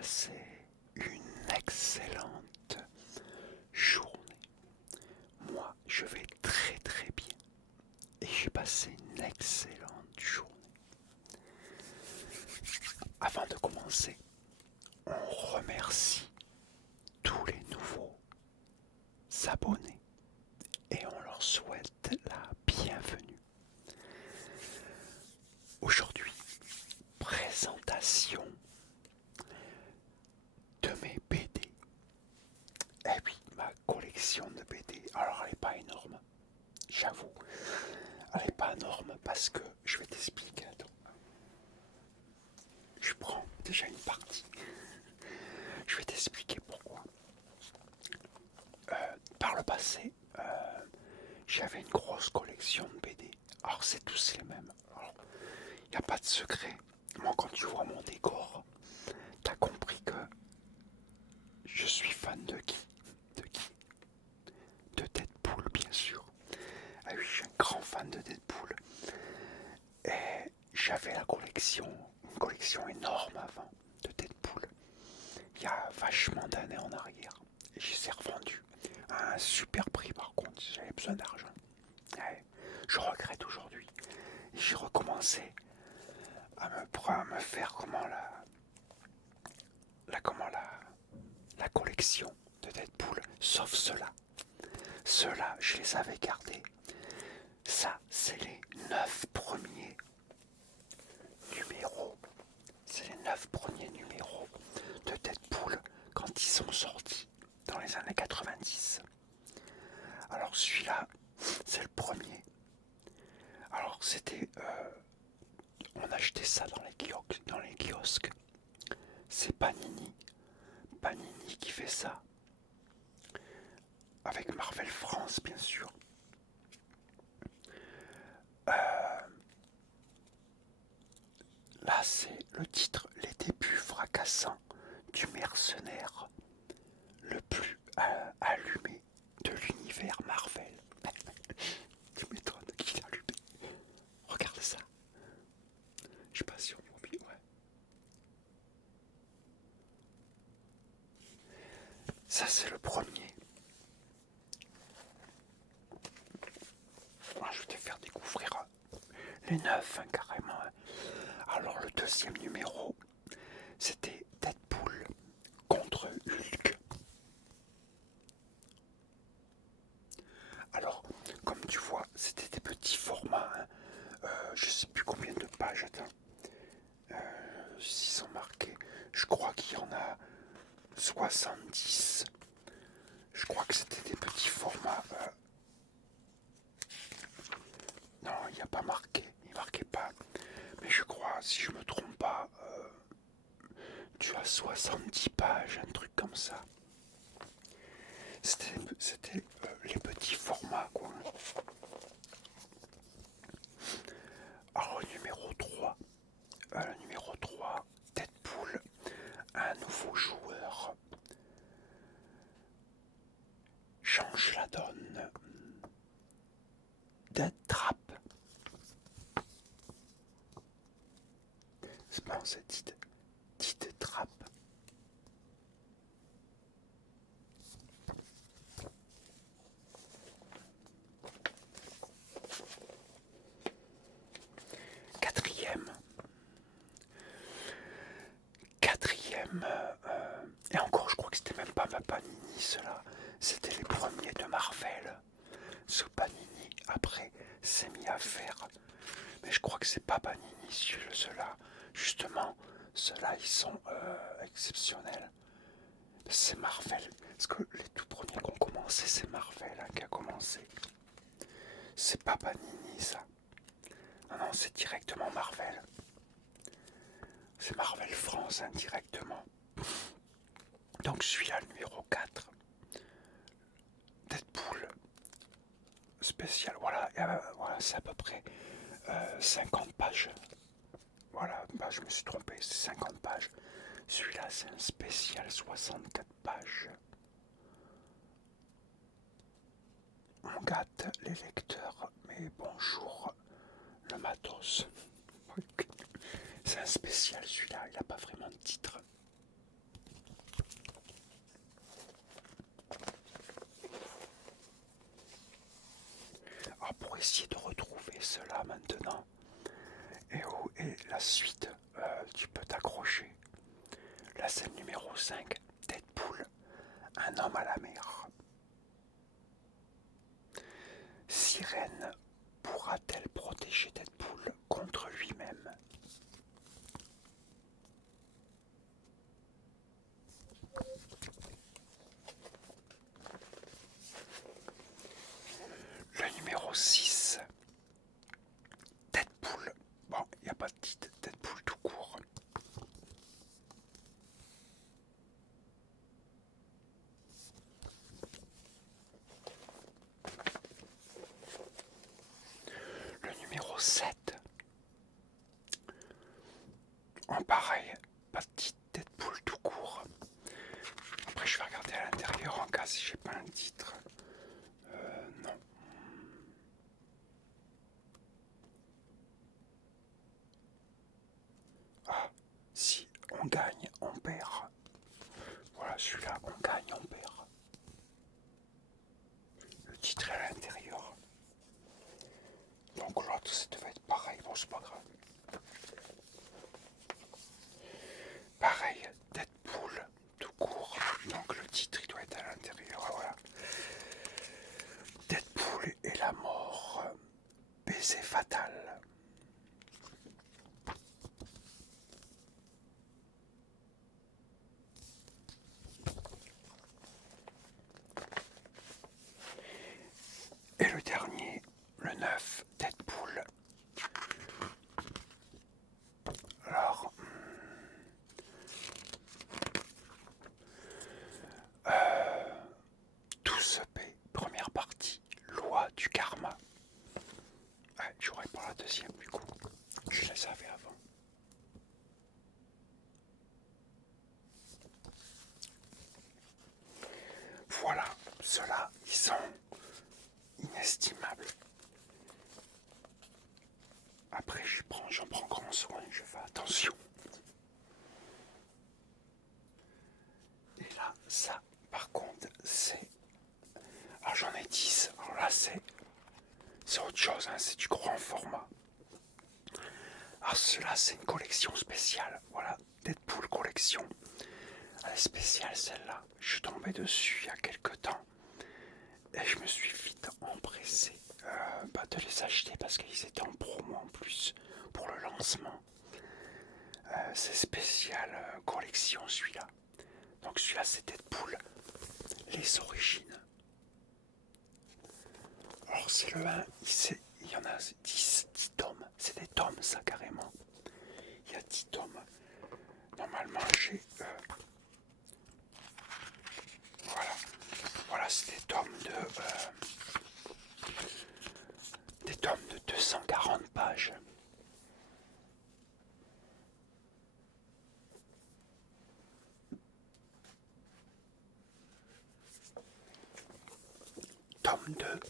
passé une excellente journée. Moi, je vais très très bien et j'ai passé une excellente journée. Avant de commencer, on remercie tous les nouveaux abonnés et on leur souhaite la bienvenue. Aujourd'hui, présentation de mes BD. Eh oui, ma collection de BD. Alors, elle n'est pas énorme, j'avoue. Elle n'est pas énorme parce que je vais t'expliquer. Attends. Je prends déjà une partie. Je vais t'expliquer pourquoi. Par le passé, j'avais une grosse collection de BD. Alors, c'est tous les mêmes. Alors, il n'y a pas de secret. Moi, quand tu vois mon décor, t'as compris que je suis fan de qui? De qui? De Deadpool, bien sûr. Ah oui, je suis un grand fan de Deadpool. Et j'avais une collection énorme avant de Deadpool. Il y a vachement d'années en arrière. Et je les ai revendus à un super prix par contre, j'avais besoin d'argent. Ouais, je regrette aujourd'hui. Et j'ai recommencé à me faire la collection de Deadpool, sauf ceux-là. Ceux-là, je les avais gardés. Ça, c'est les 9 premiers numéros. C'est les 9 premiers numéros de Deadpool quand ils sont sortis dans les années 90. Alors celui-là, c'est le premier. Alors c'était... on achetait ça dans les kiosques. C'est Panini. Panini qui fait ça. Avec Marvel France, bien sûr. Là, c'est le titre Les débuts fracassants du mercenaire le plus allumé de l'univers Marvel. Tu m'étonnes qu'il a allumé. Regarde ça. Je sais pas si on voit bien. Ouais. Ça, c'est le premier. Moi, je vais te faire découvrir les 9, hein, carrément. Alors, le deuxième numéro, c'était Deadpool contre Hulk. Alors, comme tu vois, c'était des petits formats. Hein. Je sais plus combien de pages. Attends. S'ils sont marqués, je crois qu'il y en a 70. Je crois que c'était des petits formats. Non, il n'y a pas marqué. Il ne marquait pas. Mais je crois, si je me trompe pas, tu as 70 pages, un truc comme ça. C'était les petits formats, quoi. Alors, numéro 3, Deadpool, un nouveau joueur. Change la donne. Dead Trap. C'est bon, c'est dit Trap. Quatrième, et encore, je crois que c'était même pas ma Panini, cela. C'était les premiers de Marvel. Ce Panini, après, s'est mis à faire. Mais je crois que c'est pas Panini, ceux-là. Justement, ceux-là, ils sont exceptionnels. C'est Marvel. Parce que les tout premiers qui ont commencé, c'est Marvel hein, qui a commencé. C'est pas Panini, ça. Non, c'est directement Marvel. C'est Marvel France indirectement. Donc celui-là, le numéro 4. Deadpool. Spécial. Voilà, voilà c'est à peu près 50 pages. Voilà, bah, je me suis trompé, c'est 50 pages. Celui-là, c'est un spécial 64 pages. On gâte les lecteurs, mais bonjour le matos. C'est un spécial celui-là, il n'a pas vraiment de titre. essayer de retrouver cela maintenant. Et où est la suite? Tu peux t'accrocher. La scène numéro 5, Deadpool, un homme à la mer. Sirène pourra-t-elle protéger Deadpool contre lui-même? Le numéro 6, Deadpool. Bon, il n'y a pas de titre, Deadpool tout court. Le numéro 7, en pareil, pas de titre, Deadpool tout court. Après, je vais regarder à l'intérieur en cas si j'ai pas un titre. Non. Ah, si on gagne, on perd. Voilà, celui-là, on gagne, on perd. Le titre est à l'intérieur. Donc l'autre, ça devait être pareil. Bon, c'est pas grave. Pareil, Deadpool, tout court. Donc le titre, il doit être à l'intérieur. Voilà. Deadpool et la mort. Baiser fatal. Et le dernier, le 9, Deadpool. Alors, tout se paie, première partie, loi du karma. J'aurais pas la deuxième du coup, je la savais avant. Voilà, ceux-là, ils sont inestimables. Après, j'en prends grand soin, je fais attention. Et là, ça, par contre, c'est... Alors j'en ai 10, alors là, c'est autre chose, hein, c'est du grand format. Alors cela, c'est une collection spéciale, voilà, Deadpool collection. Elle est spéciale celle-là, je suis tombé dessus il y a quelques temps. Et je me suis vite empressé de les acheter parce qu'ils étaient en promo en plus pour le lancement. C'est spécial collection celui-là. Donc celui-là c'est Deadpool, les origines. Alors c'est le 1, il y en a 10 tomes, c'est des tomes ça carrément. Il y a 10 tomes. Normalement j'ai... Voilà, c'est des tomes de 240 pages. Tome 2.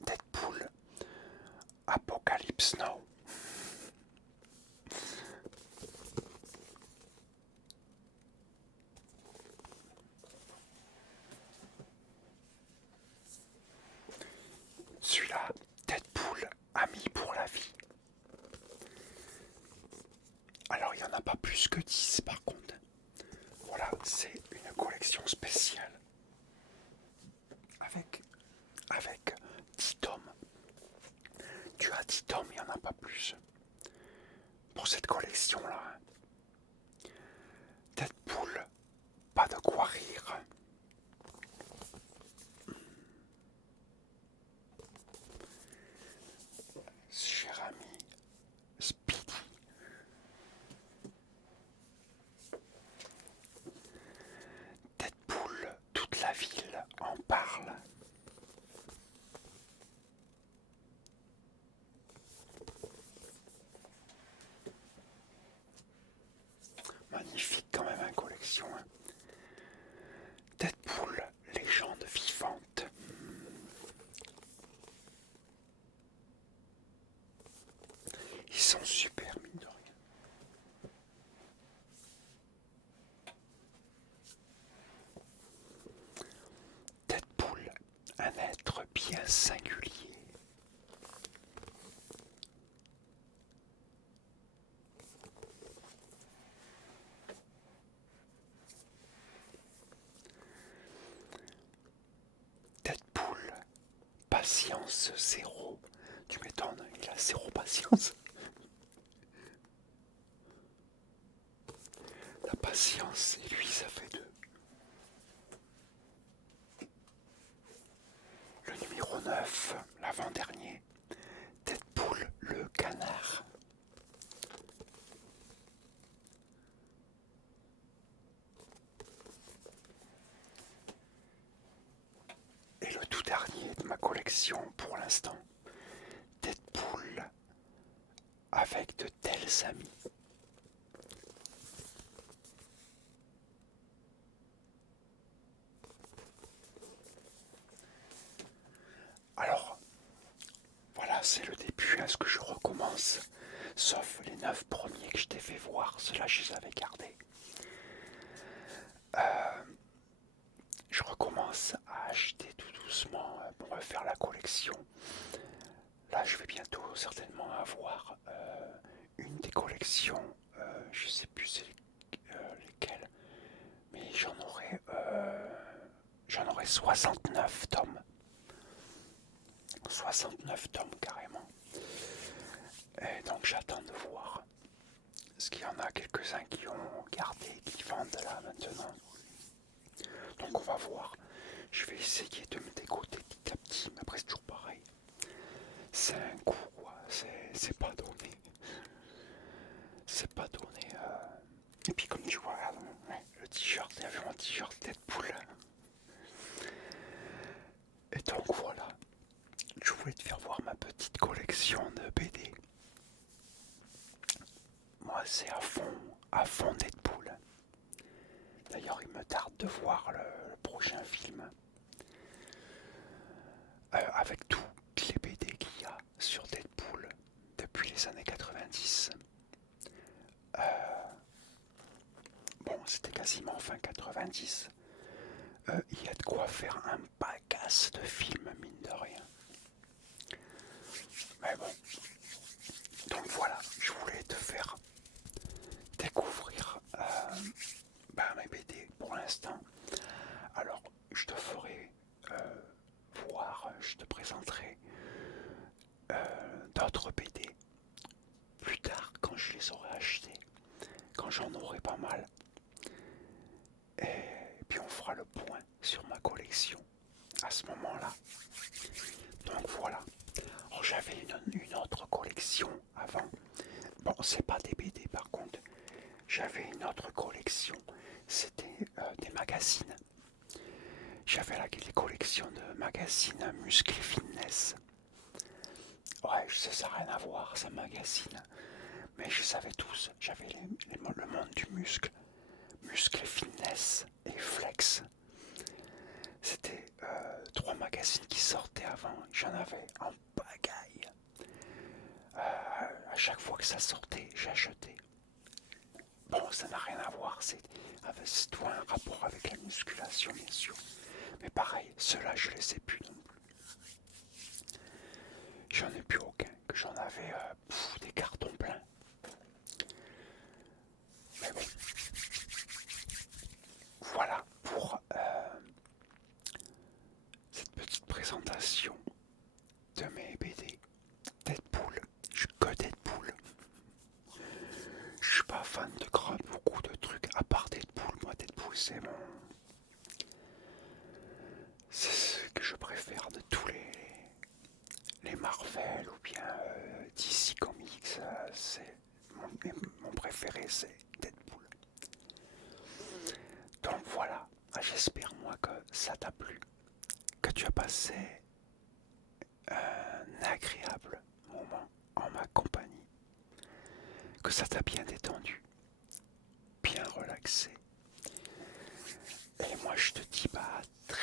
Deadpool. Apocalypse Now. Celui-là, Deadpool, ami pour la vie. Alors, il n'y en a pas plus que 10 par contre. Voilà, c'est une collection spéciale. Avec 10 tomes. Tu as 10 tomes, il n'y en a pas plus. Pour cette collection-là. Deadpool, pas de quoi rire. Cher ami, Speedy. Deadpool, toute la ville en parle. patience zéro. Tu m'étonnes, il a zéro patience. La patience et lui, ça fait deux. Le numéro 9, l'avant-dernier, Deadpool le canard. Et le tout dernier de ma collection pour l'instant, Deadpool avec de tels amis. Alors, voilà, c'est le début, ce que je recommence. Sauf les 9 premiers que je t'ai fait voir, ceux-là je les avais gardés. Je recommence à acheter tout doucement pour refaire la collection. Là, je vais bientôt certainement avoir une des collections, je sais plus lesquelles, mais j'en aurai 69 tomes. 69 tomes carrément. Et donc j'attends de voir. Parce qu'il y en a quelques-uns qui ont gardé, qui vendent là maintenant. Donc on va voir. Je vais essayer de me dégoter petit à petit, mais après c'est toujours pareil. C'est un coup, quoi. C'est pas donné. C'est pas donné. Et puis comme tu vois, le t-shirt, il y avait mon t-shirt Deadpool. Et donc voilà. Je voulais te faire voir ma petite collection de BD. Moi c'est à fond Deadpool. D'ailleurs il me tarde de voir le prochain film. Avec toutes les BD qu'il y a sur Deadpool depuis les années 90. Bon, c'était quasiment fin 90. Il y a de quoi faire un bagasse de films, mine de rien. Mais bon. Donc voilà, je voulais te faire découvrir mes BD pour l'instant. Alors, je te ferai voir, je te présenterai d'autres BD plus tard quand je les aurai achetés, quand j'en aurai pas mal. Et puis on fera le point sur ma collection à ce moment-là. Donc voilà. Alors, j'avais une autre collection avant. Bon, c'est pas des BD par contre. J'avais une autre collection. C'était des magazines. J'avais les collections de magazines Muscle et Fitness. Ouais, je sais, ça n'a rien à voir, ça magazine. Mais je savais tous. J'avais le monde du muscle. Muscle et Fitness et Flex. C'était 3 magazines qui sortaient avant. J'en avais en pagaille. À chaque fois que ça sortait, j'achetais. Bon, ça n'a rien à voir. C'est tout un rapport avec la musculation, bien sûr. Mais pareil, ceux-là, je les ai plus non plus. J'en ai plus aucun. Que j'en avais des cartons pleins. Mais bon. Voilà pour cette petite présentation de mes BD. Deadpool. Je suis que Deadpool. Je suis pas fan de beaucoup de trucs à part Deadpool. Moi, Deadpool, c'est ce que je préfère de tous les Marvel ou bien DC Comics. C'est mon préféré, c'est Deadpool. Donc voilà, j'espère moi que ça t'a plu, que tu as passé un agréable moment en ma compagnie, que ça t'a bien détendu, bien relaxé. Et moi je te dis à très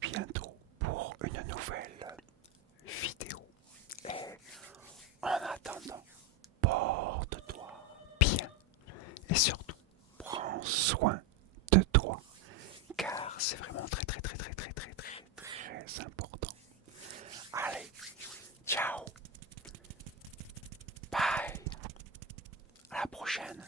bientôt pour une nouvelle vidéo. Et en attendant, porte-toi bien et surtout prends soin de toi car c'est vraiment très important. Allez, ciao, bye, à la prochaine.